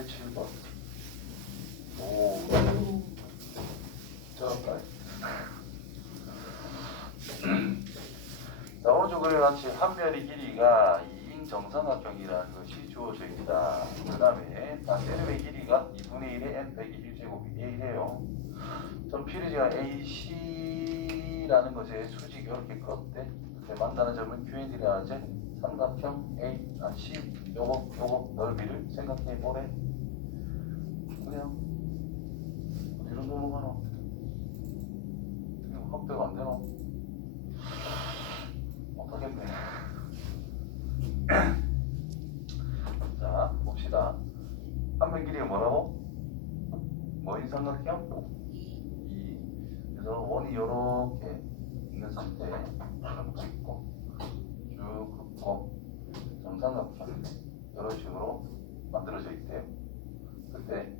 7번. 오. 저런가. 자, 오른쪽 그래같이 한 면의 길이가 2인 정삼각형이라는 것이 주어져 있다. 그 다음에 세름의 길이가 2분의 1의 n 빼기 1제곱이 A래요. 전 피리지가 AC라는 것의 수직이 이렇게 컸대. 그때 만나는 점은 QN이라 하지. 삼각형 C 요거 넓이를 생각해 보래. 그냥 어디로 넘어가노? 이거 확대가 안 되노? 못하겠네. 자, 봅시다. 한면 길이가 뭐라고? 뭐인 삼각형? 2. 그래서 원이 요렇게 있는 상태에 찍고 쭉 긋고 정삼각형 이런 식으로 만들어져 있대요. 그때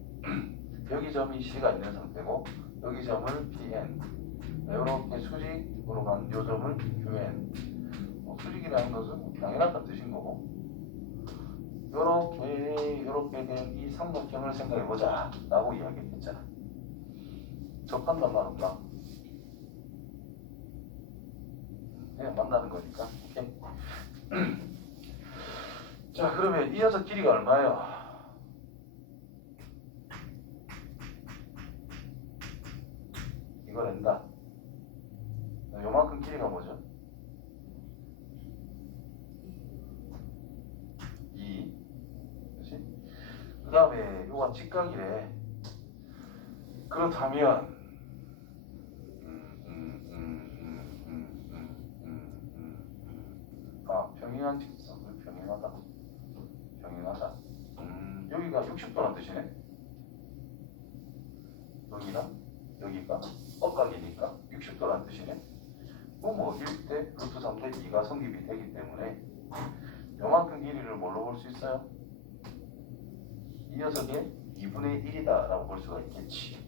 여기 점이 C가 있는 상태고 여기 점을 PN, 이렇게 수직으로 간 요 점을 QN. 수직이라는 것은 당연하다는 뜻인 거고, 요렇게 된 이 삼각형을 생각해 보자 라고 이야기했잖아. 접한단 말 없나? 그냥 만나는 거니까. 오케이. 자, 그러면 이 녀석 길이가 얼마예요? 이걸 낸다. 요만큼 길이가 뭐죠? 2. 그렇지? 그 다음에 요가 직각이래. 그렇다면 평행한 직선을 평행하다. 여기가 60도란 뜻이네. 여기가 억각이니까 60도란 뜻이네. 뭐 1대 루트 3대 2가 성립이 되기 때문에 요만큼 길이를 뭘로 볼 수 있어요? 이 녀석의 2분의 1이다 라고 볼 수가 있겠지.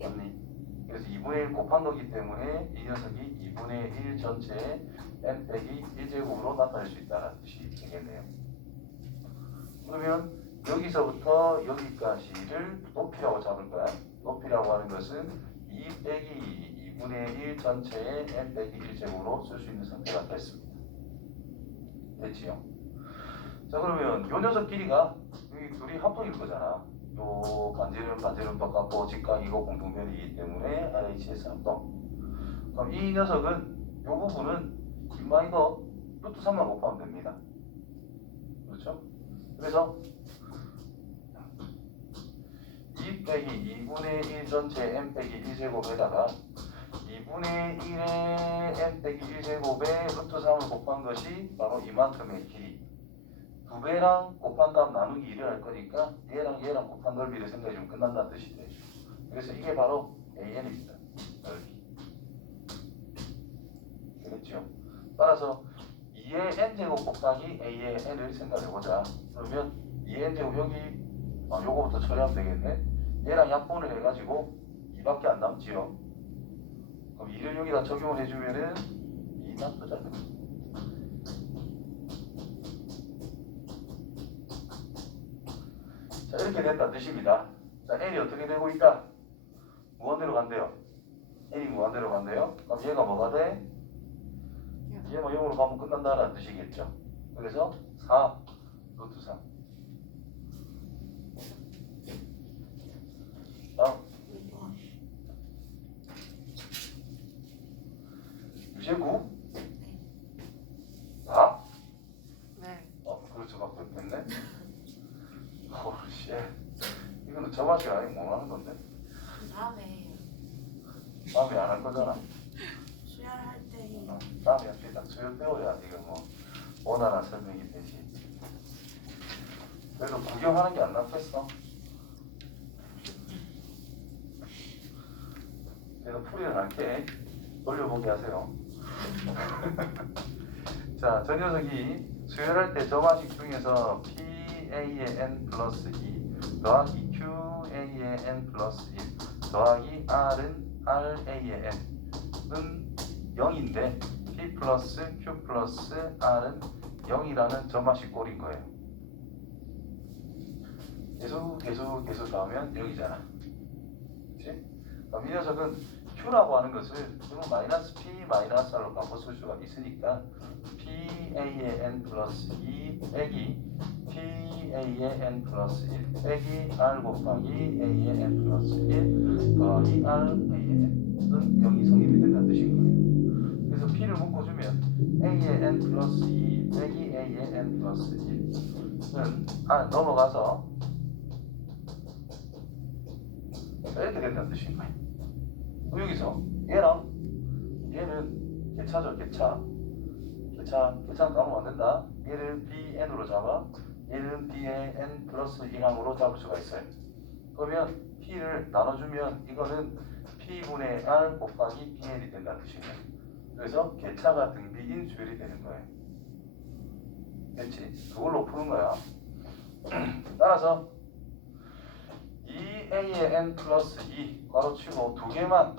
맞니? 그래서 2분의 1 곱한 거기 때문에 이 녀석이 2분의 1 전체에 n 빼기 1제곱으로 나타낼 수 있다는 뜻이 되겠네요. 그러면 여기서부터 여기까지를 높이라고 잡을 거야. 높이라고 하는 것은 2 빼기 2분의 1 전체에 n 빼기 1제곱으로 쓸 수 있는 상태가 됐습니다. 됐지요? 자, 그러면 요 녀석 길이가 여기 둘이 합동일 거잖아. 요 반지름 똑같고 직각이고 공통변이기 때문에 RHS 합동. 그럼 이 녀석은 요 부분은 이거 루트 3만 곱하면 됩니다. 그렇죠? 그래서 2 빼기 2분의 1 전체 n 빼기 1제곱에다가 2분의 1의 n 빼기 1제곱에 루트 3을 곱한 것이 바로 이만큼의 길이. 두 배랑 곱한 다음 나누기 1을 할 거니까 얘랑 곱한 넓이를 생각해주면 끝난다는 뜻이 되죠. 그래서 이게 바로 AN입니다. 넓이. 되겠죠? 따라서 2의 n제곱 곱하기 a의 n을 생각해보자. 그러면 2의 n제곱 여기 요거부터 처리하면 되겠네. 얘랑 약분을 해가지고 2밖에 안 남지요. 그럼 2를 여기다 적용을 해주면은 2 납부잖아요. 자, 이렇게 됐다는 뜻입니다. 자, n이 어떻게 되고 있다? 무한대로 간대요. n이 무한대로 간대요. 그럼 얘가 뭐가 돼? 얘 뭐 0으로 가면 끝난다는 뜻이겠죠. 그래서 4 루트 3. 다음 유제곱? 다? 네. 그럴 수밖에 없겠네. 씨, 이거는 저 맛이 아니 뭐 하는 건데? 다음에 안 할 거잖아. 수혈할 때 다음에 합시다. 수요 배워야 이거 뭐 원활한 설명이 되지. 그래도 구경하는 게 안 낫겠어. 그래서 풀이는 할게. 돌려보게 하세요. 자, 저 녀석이 수열할 때 저마식 중에서 PA의 n 플러스 2 더하기 QA의 n 플러스 1 더하기 R은 RA의 n은 0인데 P 플러스 Q 플러스 R은 0이라는 저마식 꼴인 거예요. 계속 가면 0이잖아. 그치? 그럼 이 녀석은 Q라고 하는 것을 그럼 마이너스 P 마이너스 R로 바꿔 쓸 수가 있으니까 PA의 N 플러스 2 빼기 PA의 N 플러스 1 빼기 R 곱하기 A의 N 플러스 1 더하기 RA의 N은 0이 성립이 된다는 뜻인 거예요. 그래서 P를 묶어주면 A의 N 플러스 2 빼기 A의 N 플러스 1은 넘어가서 이렇게 된다는 뜻인 거예요. 여기서 얘는 개차죠. 개차는 까먹으면 안 된다. 얘를 BN으로 잡아 얘는 B의 N 플러스 1항으로 잡을 수가 있어요. 그러면 P를 나눠주면 이거는 P분의 R 곱하기 BN이 된다는 뜻이에요. 그래서 개차가 등비인 수열이 되는 거예요. 그렇지? 그걸로 푸는 거야. 따라서 2A의 N 플러스 2 괄호치고 두 개만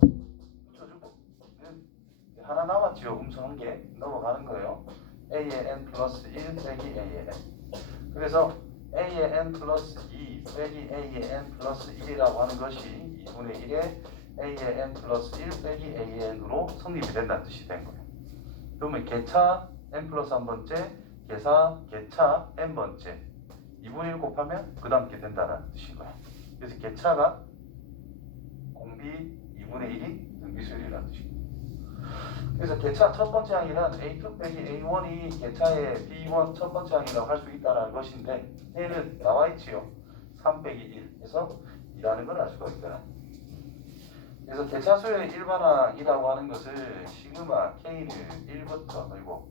붙여주고 하나 남았지요. 음수 한 개 넘어가는 거예요. A의 N 플러스 1 빼기 A의 N. 그래서 A의 N 플러스 2 빼기 A의 N 플러스 1이라고 하는 것이 2분의 1에 A의 N 플러스 1 빼기 A의 N으로 성립이 된다는 뜻이 된 거예요. 그러면 개차 N 플러스 한 번째, 개차 N 번째 2분의 1 곱하면 그 다음 게 된다는 뜻인 거예요. 그래서 개차가 공비 2분의 1이 등비수열이라는 뜻입니다. 그래서 개차 첫 번째 항이는 A2 빼기 A1이 개차의 B1 첫 번째 항이라고 할 수 있다는 것인데 얘는 나와 있지요. 3 빼기 1 그래서 2라는 걸 알 수가 있더라. 그래서 개차 수열의 일반항이라고 하는 것을 시그마 K를 1부터 그리고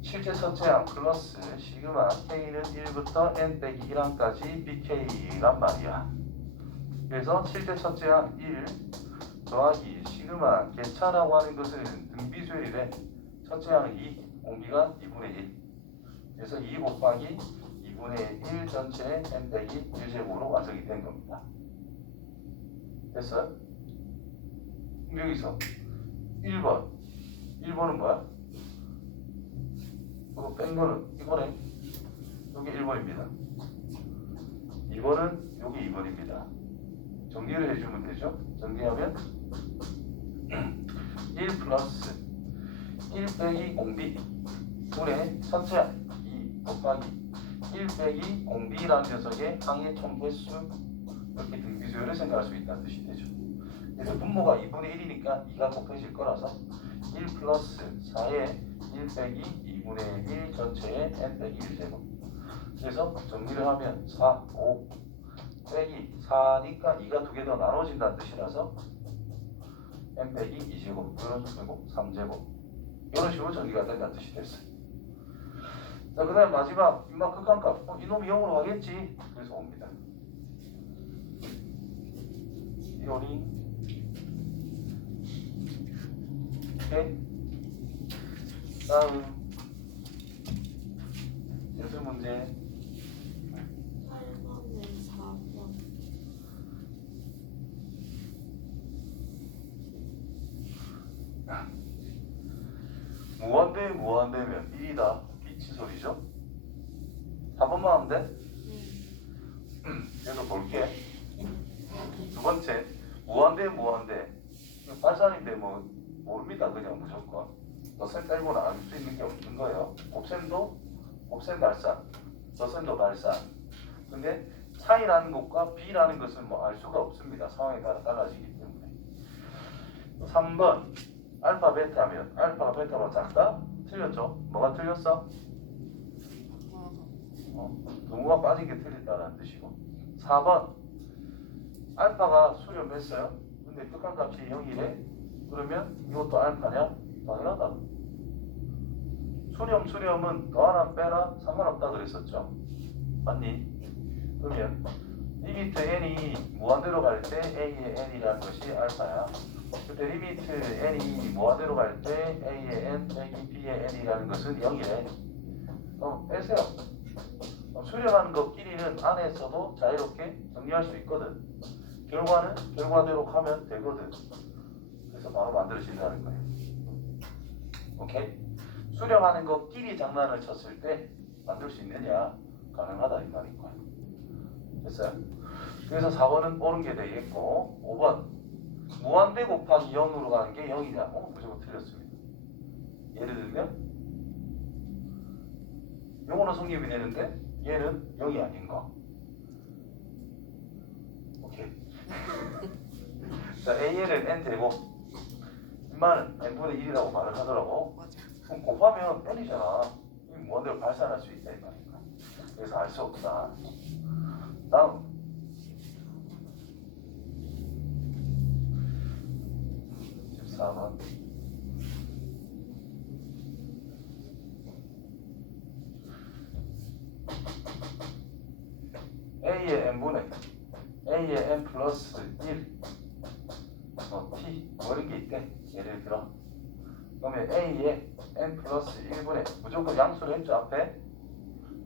실제 첫째 항 플러스 시그마 K는 1부터 N 빼기 1항까지 BK란 말이야. 그래서 실제 첫째 항 1 더하기 시그마 개차라고 하는 것은 등비수열이래. 첫째 항은 2, 공비가 2분의 1. 그래서 2 곱하기 2분의 1 전체 N 빼기 1제곱으로 완성이 된 겁니다. 됐어요? 여기서 1번은 뭐야? 이거 뺀 거는 이거네. 여기 1번입니다. 2번은 여기 2번입니다. 정리를 해주면 되죠. 정리하면 1 플러스 1 빼기 공비 분의 첫째 2 곱하기 1 빼기 공비라는 녀석의 항의 총 개수 이렇게 등비수열을 생각할 수 있다는 뜻이 되죠. 그래서 분모가 2분의 1이니까 2가 곱해질 거라서 1 플러스 4의 1 빼기 2분의 1 전체의 n 빼기 1제곱. 그래서 정리를 하면 4, 5 빼기 4니까 2가 두 개 더 나눠진다는 뜻이라서 n 빼기 2제곱 이런 식으로 3제곱 이런 식으로 정리가 된다는 뜻이 됐어요. 자, 그 다음에 마지막 인막 극한값 이놈이 0으로 가겠지. 그래서 옵니다. 이온이 오케이. 다음 예술 문제 8번에 4번. 무한대면 1이다. 미친 소리죠. 4번만 하면 돼? 그래서 볼게. 두 번째 무한대 발산인데 뭐 모릅니다. 그냥 무조건 너셈 빼고는 알 수 있는 게 없는 거예요. 곱셈 발산, 너셈도 발산. 근데 차이라는 것과 B라는 것은 뭐 알 수가 없습니다. 상황에 따라 달라지기 때문에. 3번 알파 베타면 알파가 베타보다 작다? 틀렸죠? 뭐가 틀렸어? 동호가 빠진 게 틀렸다는 뜻이고. 4번 알파가 수렴했어요. 근데 극한값이 0이래. 그러면 이것도 알파냐? 당연하다. 수렴은 더하나 빼라 상관없다 그랬었죠. 맞니? 그러면 리미트 n이 무한대로 갈 때 a의 n이라는 것이 알파야. 그때 리미트 n이 무한대로 갈 때 a의 n 빼기 b의 n이라는 것은 0이래. 빼세요. 수렴하는 것끼리는 안에서도 자유롭게 정리할 수 있거든. 결과는 결과대로 가면 되거든. 그래서 바로 만들어진다는 거예요. 오케이? 수렴하는 것끼리 장난을 쳤을 때 만들 수 있느냐? 가능하다 이 말이고요. 됐어요? 그래서 4번은 옳은 게 되겠고 5번 무한대 곱하기 0으로 가는 게 0이냐? 무조건 틀렸습니다. 예를 들면 요거는 성립이 되는데 얘는 0이 아닌 거. 오케이. 자, AL은 N제곱 인마는 N분의 1이라고 말을 하더라고. 맞아. 그럼 곱하면 N이잖아. 이 무한대로 발산할 수 있다 이 말이야. 그래서 알 수 없다. 다음 14번 A의 N분의 A의 N 플러스 1 T 뭐 이런 게 있대. 예를 들어 그러면 A의 N 플러스 1분의 무조건 양수를 했죠 앞에.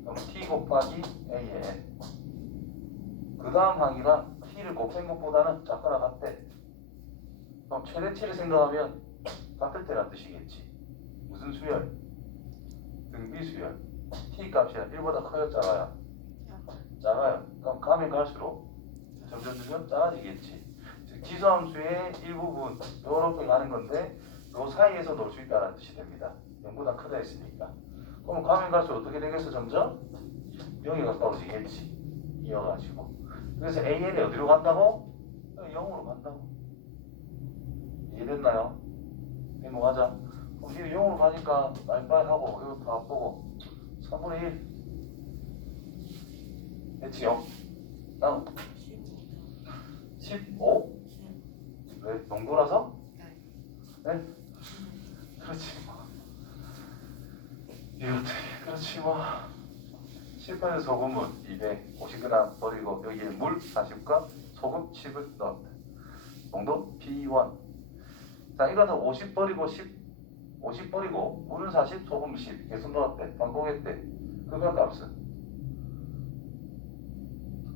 그럼 T 곱하기 A의 N 그 다음 항이랑 T를 곱한 것보다는 작거나 같대. 그럼 최대치를 생각하면 같을 때란 뜻이겠지. 무슨 수열? 등비 수열. T 값이 1보다 커요 작아요? 작아요. 그럼 가면 갈수록 점점 작아지겠지. 즉 지수함수의 일부분 이렇게 가는 건데 요 사이에서 놀 수 있다는 뜻이 됩니다. 0보다 크다 했으니까. 그럼 가면 갈수록 어떻게 되겠어? 점점 0이 가까워지겠지. 이어가지고. 그래서 AN이 어디로 간다고? 0으로 간다고. 이해됐나요? 넘어가자. 그럼 이게 0으로 가니까 빨리빨리 하고 이거 다 보고 3분의 1 됐지요? 다음 15? 왜? 농도라서? 네? 그렇지 뭐. 이것도 그렇지 뭐. 10분의 소금은 250g 버리고 여기에 물 40과 소금 10을 넣었다. 농도 P1. 자, 이거는 50 버리고 50 버리고 물은 40, 소금 10 계속 넣었대. 반복했대. 그거 값은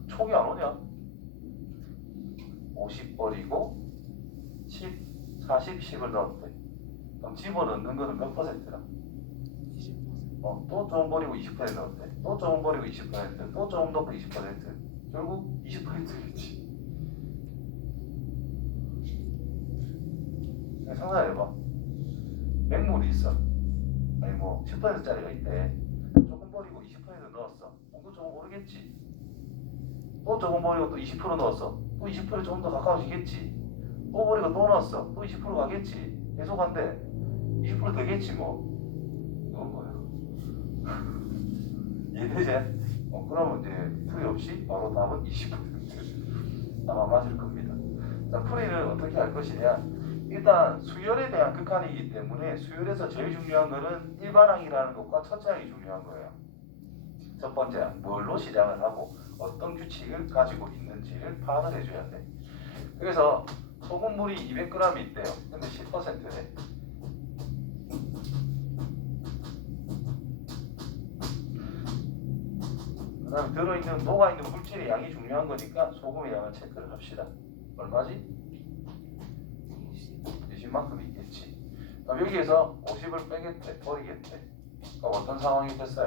촉이 안 오냐? 50 버리고 10, 40, 10을 넣었대. 그럼 집어넣는 거는 몇 퍼센트라? 20%. 또 조금 버리고 20% 넣었대. 또 조금 버리고 20%, 또 조금 넣고 20%. 결국 20%겠지. 상상해봐. 맹물이 있어. 아니 뭐 10%짜리가 있대. 조금 버리고 20% 넣었어. 또 조금 오르겠지. 또 조금 버리고 또 20% 넣었어. 또 20% 조금 더 가까워지겠지. 또 버리고 또 넣었어. 또 20% 가겠지. 계속 한대. 20% 되겠지 뭐. 이건 뭐야. 이해되지? 그러면 이제 풀이 없이 바로 답은 20% 아마 맞을 겁니다. 자, 풀이는 어떻게 할 것이냐. 일단 수열에 대한 극한이기 때문에 수열에서 제일 중요한 거는 일반항이라는 것과 첫째 항이 중요한 거예요. 첫 번째 항, 뭘로 시작을 하고 어떤 규칙을 가지고 있는지를 파악을 해줘야 돼. 그래서 소금물이 200g이 있대요. 근데 10%래. 그 다음에 들어있는 녹아있는 물질의 양이 중요한 거니까 소금의 양을 체크를 합시다. 얼마지? 20만큼 있겠지. 그럼 여기에서 50을 빼겠대, 버리겠대. 그럼 어떤 상황이 됐어요?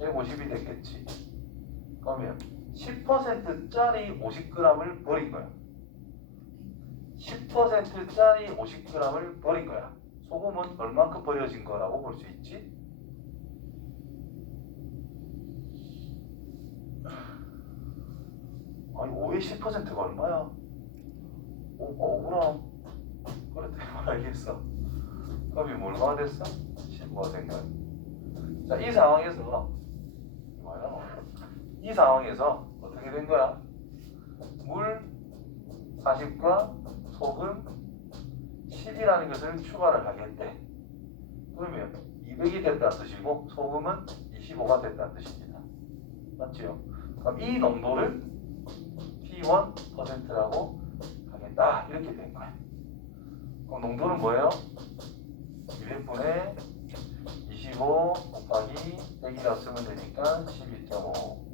150이 됐겠지. 그러면 10%짜리 50g을 버린 거야. 10%짜리 50g을 버린 거야. 소금은 얼만큼 버려진 거라고 볼 수 있지? 아니 5의 10%가 얼마야? 5g. 그렇대 말하겠어. 그럼 이게 얼마가 됐어? 15가 된 거야. 자, 이 상황에서 이 상황에서 어떻게 된 거야? 물 40과 소금 10이라는 것을 추가를 하겠대. 그러면 200이 됐다는 뜻이고 소금은 25가 됐다는 뜻입니다. 맞죠? 그럼 이 농도를 P1%라고 하겠다. 이렇게 된 거야. 그럼 농도는 뭐예요? 200분의 25 곱하기 100이라 쓰면 되니까 12.5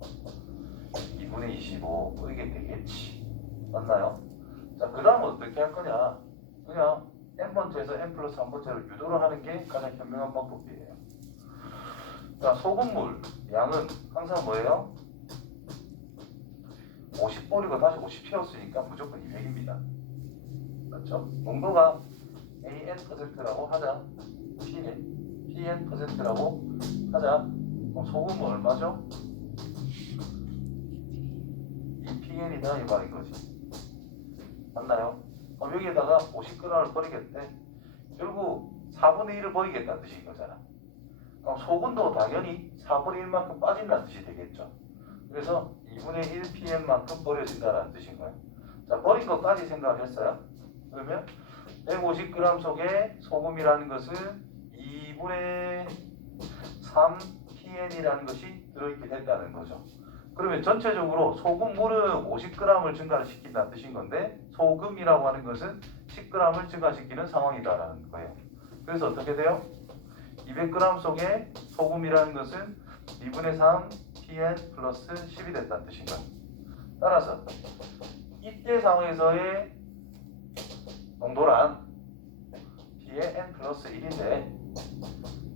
2분의 25 이게 되겠지. 맞나요? 자, 그 다음 어떻게 할 거냐? 그냥 n번째에서 n 플러스 1번째로 유도를 하는 게 가장 현명한 방법이에요. 자, 소금물 양은 항상 뭐예요? 50볼이고 다시 50 채웠으니까 무조건 200입니다. 그렇죠? 농도가 AN%라고 하자. PN%라고 하자. 그럼 소금은 얼마죠? 2PN이다 이 말인 거지. 맞나요? 그럼 여기에다가 50g을 버리겠대. 결국 4분의 1을 버리겠다는 뜻인 거잖아. 그럼 소금도 당연히 4분의 1만큼 빠진다는 뜻이 되겠죠. 그래서 2분의 1 PN만큼 버려진다는 뜻인 거예요. 자, 버린 것까지 생각을 했어요. 그러면 150g 속에 소금이라는 것은 2분의 3 PN이라는 것이 들어있게 됐다는 거죠. 그러면 전체적으로 소금물은 50g을 증가를 시킨다는 뜻인 건데 소금이라고 하는 것은 10g을 증가시키는 상황이다라는 거예요. 그래서 어떻게 돼요? 200g 속에 소금이라는 것은 2분의 3 PN 플러스 10이 됐다는 뜻인 거예요. 따라서 이때 상황에서의 농도란 P의 N 플러스 1인데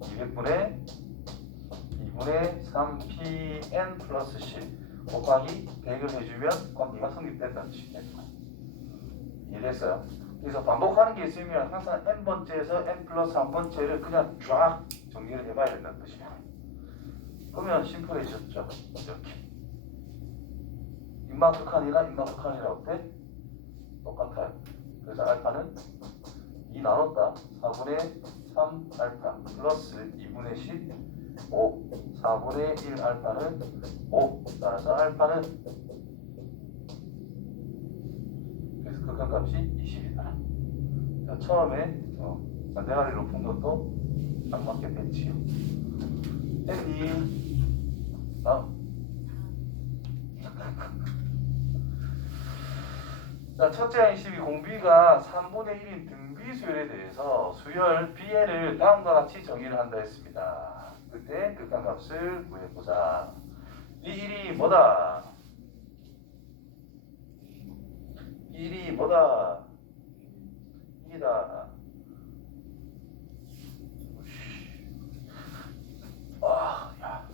200분의 2분의 3 PN 플러스 10 곱하기 100을 해주면 관계가 성립된다는 뜻이겠죠. 이해됐어요? 그래서 반복하는 게 있으면 항상 n번째에서 n 플러스 1번째를 그냥 쫙 정리를 해봐야 된다는 뜻이에요. 그러면 심플해졌죠. 이렇게 인마크칸이나 인마크칸이라 어때? 똑같아요. 그래서 알파는 2 나눴다 4분의 3 알파 플러스 2분의 10 5 4분의 1 알파는 5 따라서 알파는 그래서 극한값이 20이다. 자, 처음에 반대가리로 푼 것도 딱 맞게 됐지요. 됐니? 다음. 자, 첫째 항식이 공비가 3분의 1인 등비 수열에 대해서 수열 Bn을 다음과 같이 정의를 한다 했습니다. 그때 극한값을 구해보자. 이 1이 뭐다? 1이 뭐다? 2다. 아, 야.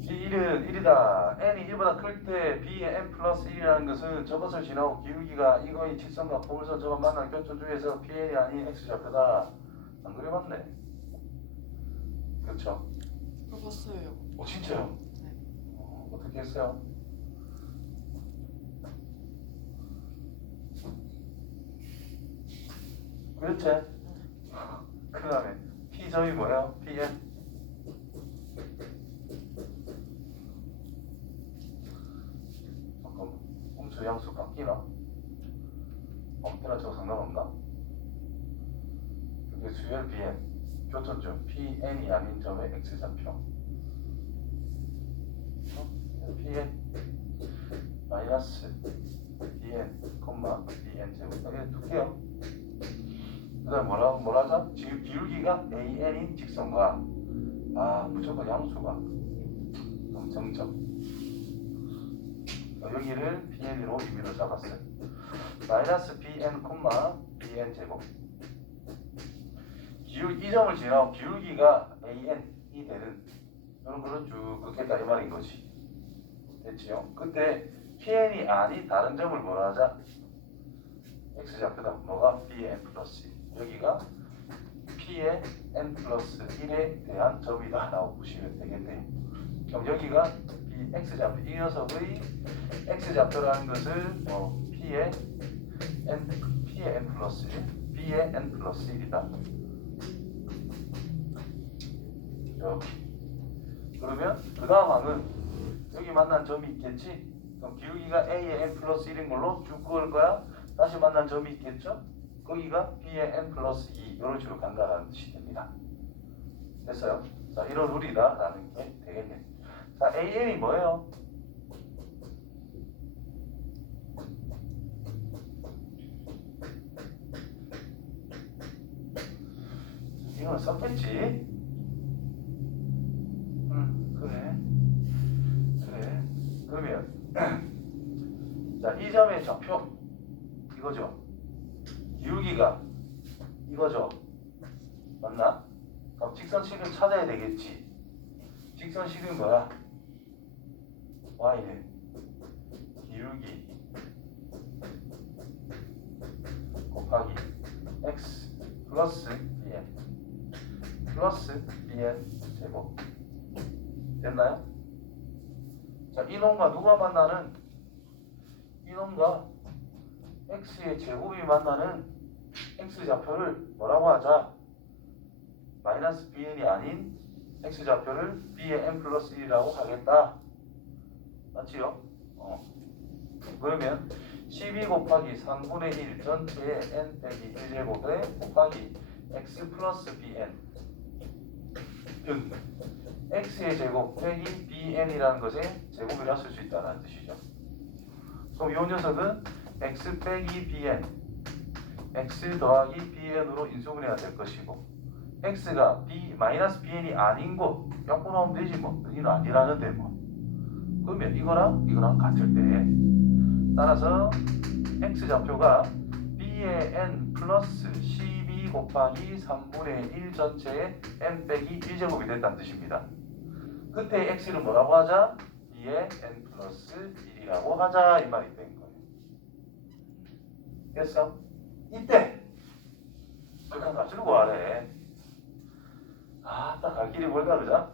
이 1은 1이다. n이 1보다 클 때 b의 n 플러스 1이라는 것은 저것을 지나고 기울기가 이거의 직선과 포물선 저것 만난 교점 중에서 pn이 아닌 x좌표다. 안 그려봤네. 그렇죠? 봤어요. 진짜요? 네. 어떻게 했어요? 그렇지? 그 다음에 P점이 뭐예요? Pn 잠깐만 음수 양수 바뀌나? 아무 때나 저거 상관없나? 근데 수열 Bn 교점점 Pn이 아닌 점의 X좌표 Pn 마이너스 Bn, Bn 제곱 이게 두 개요. 그 다음에 뭐라죠? 지금 기울기가 AN인 직선과 무조건 양수가 정점 여기를 PN으로 의미로 잡았어요. 마이너스 BN, BN 제곱 이 점을 지나고 기울기가 AN이 되는 이런 거를 쭉 긋겠다 이 말인 거지. 됐지요? 그때 PN이 아닌 다른 점을 뭐라 하자? X좌표다. 뭐가? B의 N 플러스 1 여기가 P의 N 플러스 1에 대한 점이다 라고 보시면 되겠네요. 그럼 여기가 B X좌표 이 녀석의 X좌표라는 것을 P의 N 플러스 1 B의 N 플러스 1이다 이렇게. 그러면 그 다음 항은 여기 만난 점이 있겠지? 그럼 기울기가 A의 N 플러스 1인 걸로 쭉 그을 거야. 다시 만난 점이 있겠죠? 거기가 B의 N 플러스 2 이런 식으로 간다라는 뜻이 됩니다. 됐어요? 자, 이런 룰이다 라는 게 되겠네. 자, AN이 뭐예요? 이건 썼겠지? 그래. 그러면 자, 이 점의 좌표 이거죠. 기울기가 이거죠. 맞나? 그럼 직선식을 찾아야 되겠지. 직선식은 뭐야? y는 기울기 곱하기 x 플러스 bn 플러스 bn 제곱 됐나요? 자, 이놈과 누가 만나는? 이놈과 x의 제곱이 만나는 x좌표를 뭐라고 하자? 마이너스 bn이 아닌 x좌표를 b의 n 플러스 1이라고 하겠다. 맞지요? 그러면 12 곱하기 3분의 1 전체의 n 빼기 1제곱에 곱하기 x 플러스 bn 은 x의 제곱 빼기 bn이라는 것의 제곱이라 쓸 수 있다는 뜻이죠. 그럼 이 녀석은 x 빼기 bn, x 더하기 bn으로 인수분해가 될 것이고 x가 마이너스 bn이 아닌 거 엮고 나오면 되지 뭐. 이는 아니라는데 뭐. 그러면 이거랑 같을 때 따라서 x좌표가 b의 n 플러스 12 곱하기 3분의 1 전체의 n 빼기 1제곱이 됐다는 뜻입니다. 그때 x를 뭐라고 하자? b의 n 플러스 1이라고 하자 이 말이 된 거예요. 됐어? 이때 극한값을 구하래. 딱 갈 길이 뭘까 그자?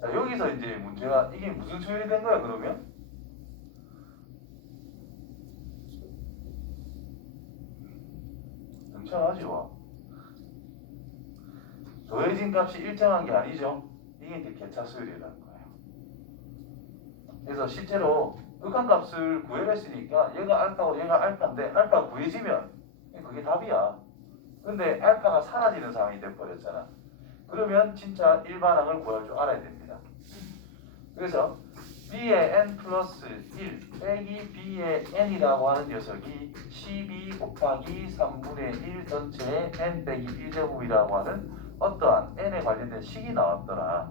자, 여기서 이제 문제가 이게 무슨 수열이 된 거야 그러면? 등차하죠. 더해진 값이 일정한 게 아니죠. 이게 이제 개차 수열이라는 거예요. 그래서 실제로 극한값을 구해냈으니까 얘가 알파고 얘가 알파인데 알파 구해지면 그게 답이야. 근데 알파가 사라지는 상황이 돼버렸잖아. 그러면 진짜 일반항을 구할 줄 알아야 됩니다. 그래서 b의 n 플러스 1 빼기 b의 n이라고 하는 녀석이 12 곱하기 3분의 1 전체의 n 빼기 1제곱이라고 하는 어떠한 n에 관련된 식이 나왔더라.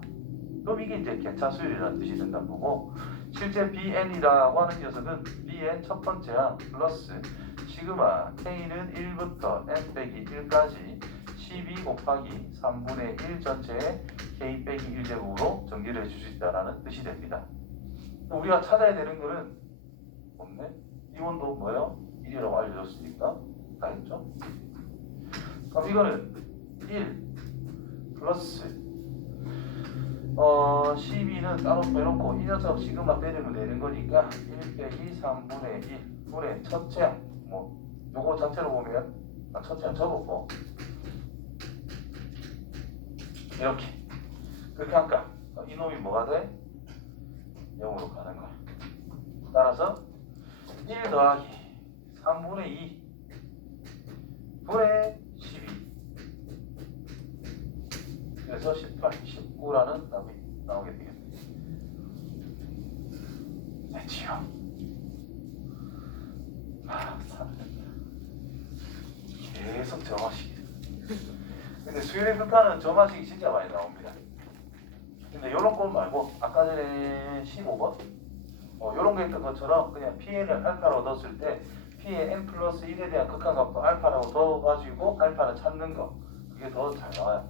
그럼 이게 이제 개차수열이라는 뜻이 된다는 거고, 실제 bn이라고 하는 녀석은 bn 첫 번째 항 플러스 시그마 k는 1부터 n 빼기 1까지 12 곱하기 3분의 1 전체의 k 빼기 1제곱으로 정리를 해줄 수 있다는 뜻이 됩니다. 우리가 찾아야 되는 거는 없네? 이원도 뭐예요? 1이라고 알려줬으니까 다 했죠? 그럼 이거는 1 플러스 12는 따로 빼놓고 이 녀석 시그마 빼내면 되는 거니까 1 빼기 3분의 1 분의 첫째 항 요거 자체로 보면 첫째 항 적었고 이렇게 그렇게 할까? 이놈이 뭐가 돼? 0으로 가는 거야. 따라서 1 더하기 3분의 2 분의 12 그래서 18, 19라는 답이 나오게 되겠네. 됐지요? 계속 점화식이. 근데 수열의 극한은 점화식이 진짜 많이 나옵니다. 근데 요런 건 말고 아까 전에 15번 요런 게 있던 것처럼 그냥 Pn을 알파로 넣었을 때 P의 n 플러스 1에 대한 극한값도 알파라고 넣어가지고 알파를 찾는 거 그게 더 잘 나와요.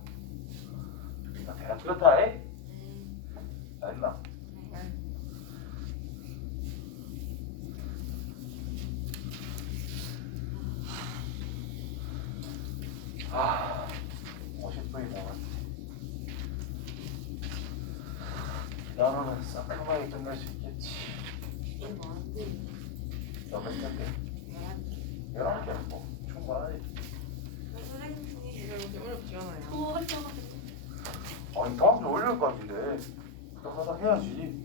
대략 그렇다 해? 다 했나? 50분이 남았네. 나노는 쌍큼하게 끝낼 수 있겠지. 너몇 개? 11개 뭐 충분하지. 선생님이 이렇게 어렵지 않아요? 아니 다음 주 월요일까지인데 부탁하다 해야지.